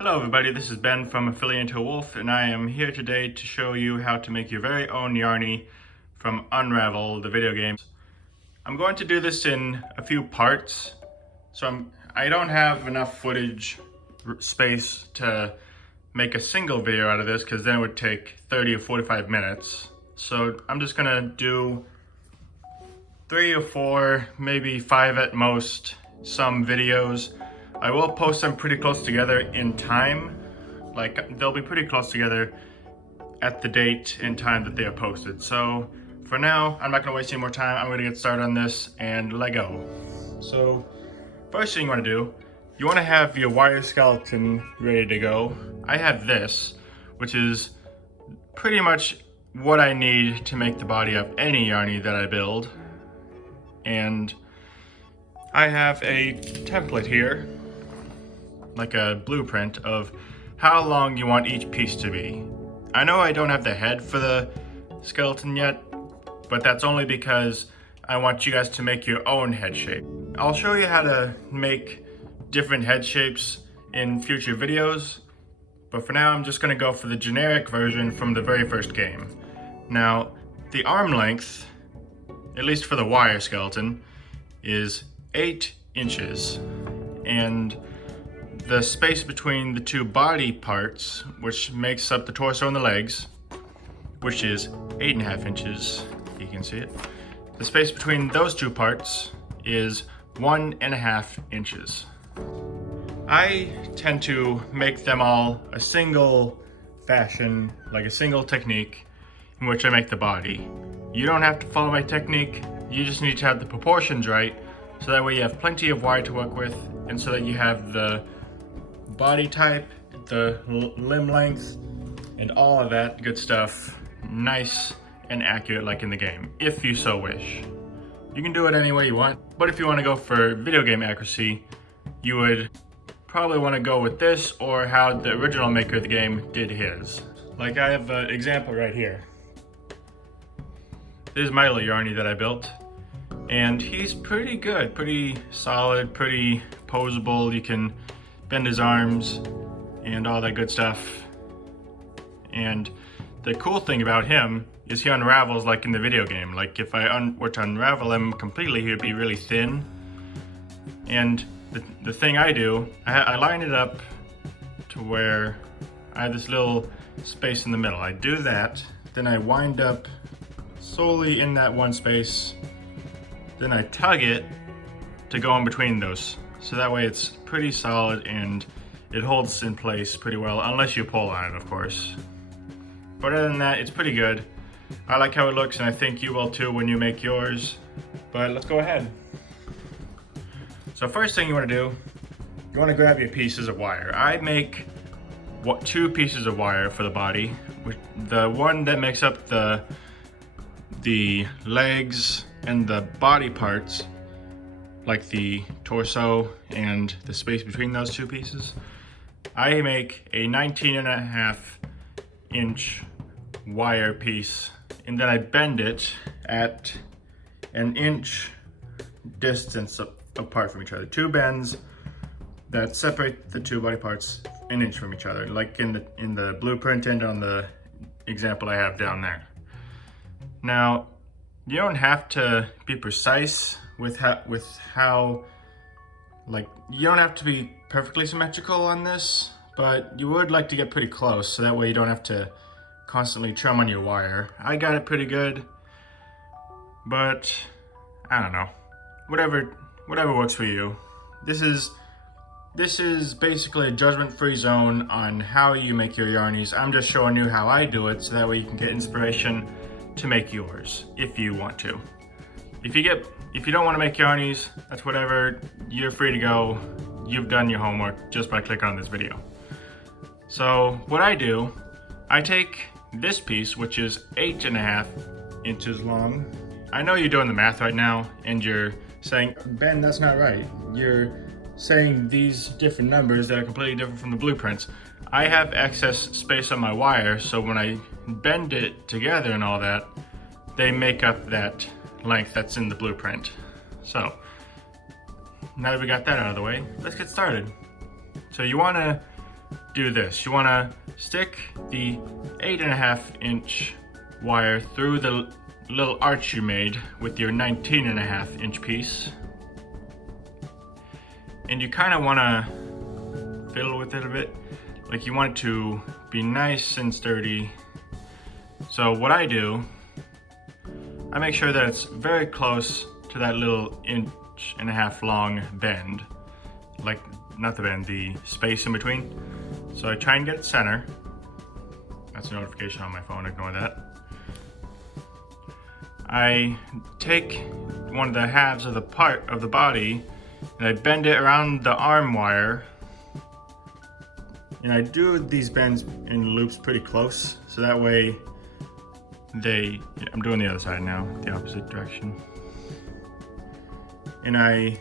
Hello everybody, this is Ben from Affiliate to Wolf, and I am here today to show you how to make your very own Yarny from Unravel, the video game. I'm going to do this in a few parts, so I don't have enough footage space to make a single video out of this because then it would take 30 or 45 minutes. So I'm just gonna do 3 or 4, maybe 5 at most, some videos. I will post them pretty close together in time. Like, they'll be pretty close together at the date and time that they are posted. So for now, I'm not gonna waste any more time. I'm gonna get started on this and let go. So first thing you wanna do, you wanna have your wire skeleton ready to go. I have this, which is pretty much what I need to make the body of any Yarny that I build. And I have a template here, like a blueprint of how long you want each piece to be. I know I don't have the head for the skeleton yet, but that's only because I want you guys to make your own head shape. I'll show you how to make different head shapes in future videos, but for now I'm just gonna go for the generic version from the very first game. Now, the arm length, at least for the wire skeleton, is 8 inches, and the space between the two body parts, which makes up the torso and the legs, which is 8.5 inches, you can see it. The space between those two parts is 1.5 inches. I tend to make them all a single fashion, like a single technique in which I make the body. You don't have to follow my technique, you just need to have the proportions right, so that way you have plenty of wire to work with, and so that you have the body type, the limb length, and all of that good stuff nice and accurate like in the game, if you so wish. You can do it any way you want, but if you want to go for video game accuracy, you would probably want to go with this or how the original maker of the game did his. Like, I have an example right here. This is my little Yarny that I built, and he's pretty good, pretty solid, pretty posable. You can bend his arms and all that good stuff. And the cool thing about him is he unravels like in the video game. Like, if I were to unravel him completely, he would be really thin. And the thing I do, I line it up to where I have this little space in the middle. I do that, then I wind up solely in that one space, then I tug it to go in between those. So that way it's pretty solid and it holds in place pretty well, unless you pull on it, of course. But other than that, it's pretty good. I like how it looks, and I think you will too when you make yours. But let's go ahead. So first thing you want to do, you want to grab your pieces of wire. I make 2 pieces of wire for the body. The one that makes up the legs and the body parts, like the torso and the space between those 2 pieces, I make a 19.5 inch wire piece, and then I bend it at an inch distance apart from each other. 2 bends that separate the 2 body parts an inch from each other, like in the blueprint and on the example I have down there. Now, you don't have to be precise with how, like, you don't have to be perfectly symmetrical on this, but you would like to get pretty close, so that way you don't have to constantly trim on your wire. I got it pretty good, but I don't know. Whatever works for you. This is basically a judgment-free zone on how you make your Yarnies. I'm just showing you how I do it, so that way you can get inspiration to make yours, if you want to. If you don't want to make Yarnies, that's whatever, you're free to go. You've done your homework just by clicking on this video. So what I do, I take this piece, which is 8.5 inches long. I know you're doing the math right now, and you're saying, Ben, that's not right. You're saying these different numbers that are completely different from the blueprints. I have excess space on my wire, so when I bend it together and all that, they make up that length that's in the blueprint. So now that we got that out of the way, let's get started. So you want to do this. You want to stick the 8.5 inch wire through the little arch you made with your 19.5 inch piece. And you kind of want to fiddle with it a bit. Like you want it to be nice and sturdy. So what I do, I make sure that it's very close to that little 1.5 inch long bend. Like, not the bend, the space in between. So I try and get it center. That's a notification on my phone, ignore that. I take one of the halves of the part of the body and I bend it around the arm wire. And I do these bends in loops pretty close, so that way I'm doing the other side now, the opposite direction. And I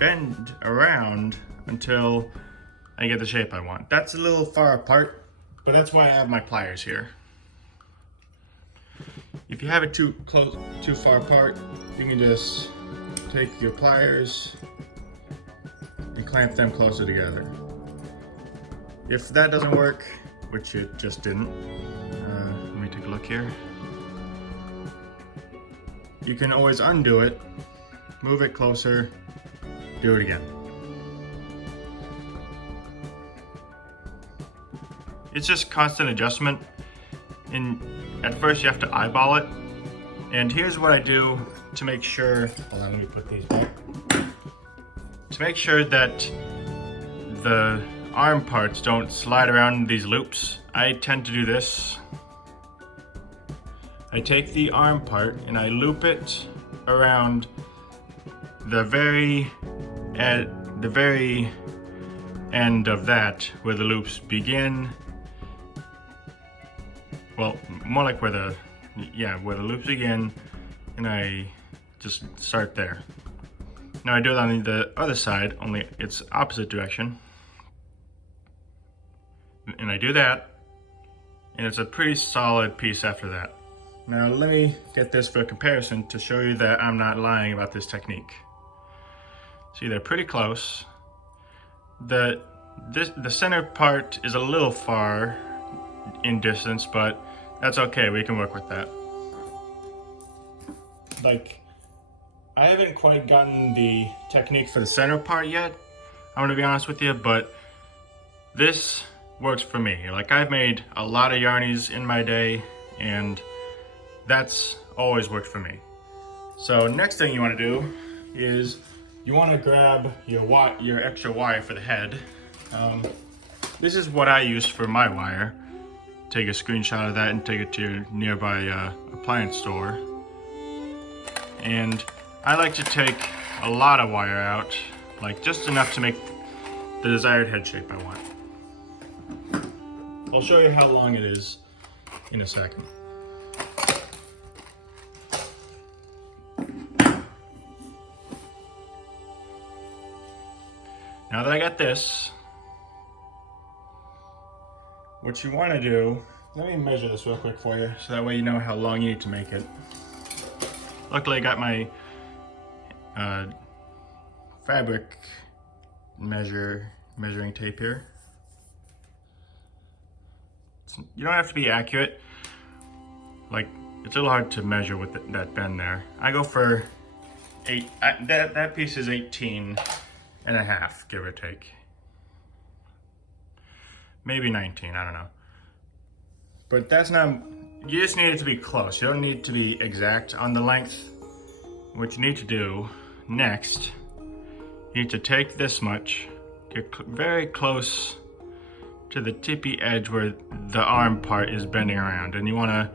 bend around until I get the shape I want. That's a little far apart, but that's why I have my pliers here. If you have it too far apart, you can just take your pliers and clamp them closer together. If that doesn't work, which it just didn't, let me take a look here. You can always undo it, move it closer, do it again. It's just constant adjustment. And at first you have to eyeball it. And here's what I do to make sure, hold on, let me put these back. To make sure that the arm parts don't slide around these loops, I tend to do this. I take the arm part and I loop it around the very end of that, where the loops begin. Well, more like where the loops begin, and I just start there. Now I do it on the other side, only it's opposite direction. And I do that, and it's a pretty solid piece after that. Now let me get this for a comparison to show you that I'm not lying about this technique. See, they're pretty close. The center part is a little far in distance, but that's okay, we can work with that. Like, I haven't quite gotten the technique for the center part yet, I'm gonna be honest with you, but this works for me. Like, I've made a lot of Yarnies in my day, and that's always worked for me. So next thing you wanna do is you wanna grab your extra wire for the head. This is what I use for my wire. Take a screenshot of that and take it to your nearby appliance store. And I like to take a lot of wire out, like just enough to make the desired head shape I want. I'll show you how long it is in a second. Now that I got this, what you want to do, let me measure this real quick for you, so that way you know how long you need to make it. Luckily I got my fabric measuring tape here. You don't have to be accurate. Like, it's a little hard to measure with that bend there. I go for that piece is 18.5, give or take. Maybe 19, I don't know. But that's not, you just need it to be close. You don't need to be exact on the length. What you need to do next, you need to take this much, get very close to the tippy edge where the arm part is bending around, and you want to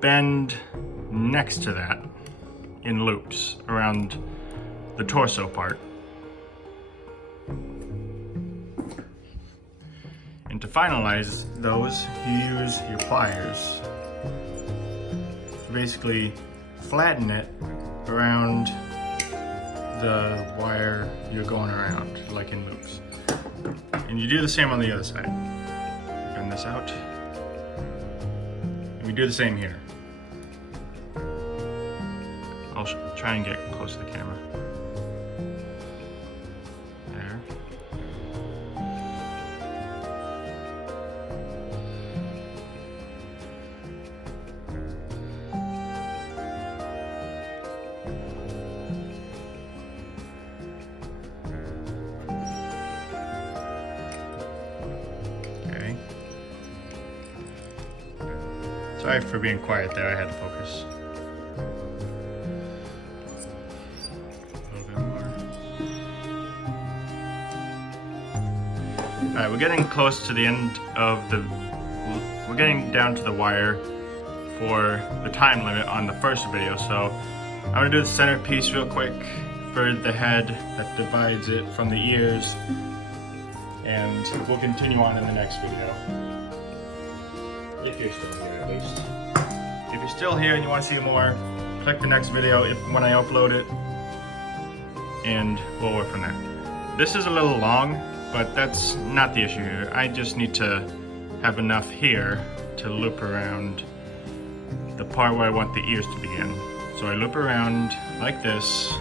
bend next to that in loops around the torso part. And to finalize those, you use your pliers to basically flatten it around the wire you're going around, like in loops. And you do the same on the other side. Bend this out. And we do the same here. I'll try and get close to the camera. There. Sorry for being quiet there, I had to focus. A little bit more. Alright, we're getting close to the end of we're getting down to the wire for the time limit on the first video, so I'm gonna do the centerpiece real quick for the head that divides it from the ears, and we'll continue on in the next video. If you're still here, at least. If you're still here and you want to see more, click the next video when I upload it, and we'll work from there. This is a little long, but that's not the issue here. I just need to have enough here to loop around the part where I want the ears to begin. So I loop around like this,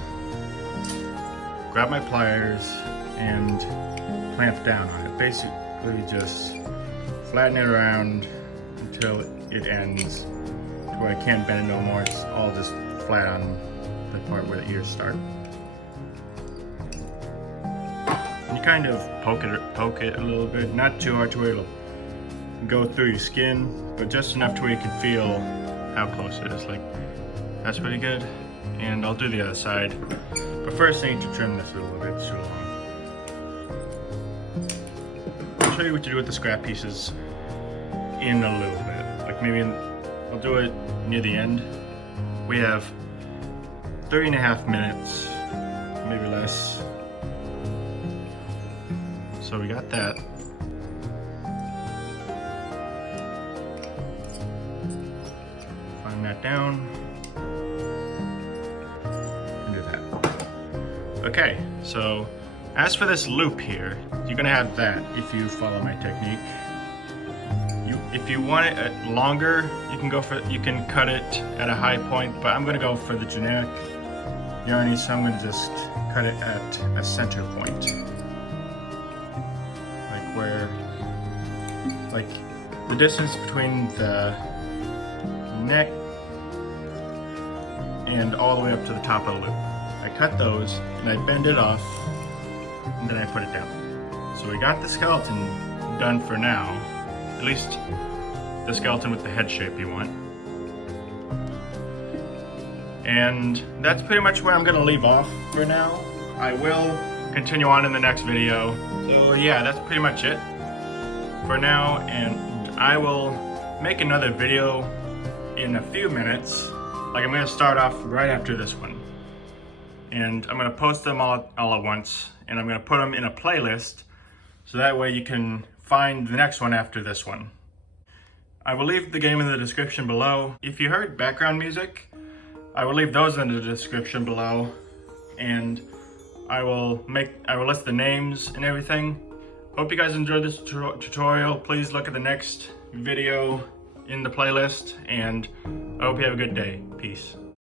grab my pliers, and clamp down on it. Basically just flatten it around until it ends to where I can't bend it no more. It's all just flat on the part where the ears start. And you kind of poke it a little bit, not too hard to where it'll go through your skin, but just enough to where you can feel how close it is. Like, that's pretty good. And I'll do the other side. But first I need to trim this a little bit, it's too long. I'll show you what to do with the scrap pieces in a little bit. Like maybe I'll do it near the end. We have 3.5 minutes, maybe less. So we got that. Find that down. And do that. Okay, so as for this loop here, you're gonna have that if you follow my technique. If you want it longer, you can cut it at a high point, but I'm gonna go for the generic Yarny, so I'm gonna just cut it at a center point. Like the distance between the neck and all the way up to the top of the loop. I cut those and I bend it off and then I put it down. So we got the skeleton done for now, at least the skeleton with the head shape you want. And that's pretty much where I'm gonna leave off for now. I will continue on in the next video. So yeah, that's pretty much it for now, and I will make another video in a few minutes. Like, I'm gonna start off right after this one, and I'm gonna post them all at once, and I'm gonna put them in a playlist so that way you can find the next one after this one. I will leave the game in the description below. If you heard background music, I will leave those in the description below, and I will list the names and everything. Hope you guys enjoyed this tutorial. Please look at the next video in the playlist, and I hope you have a good day. Peace.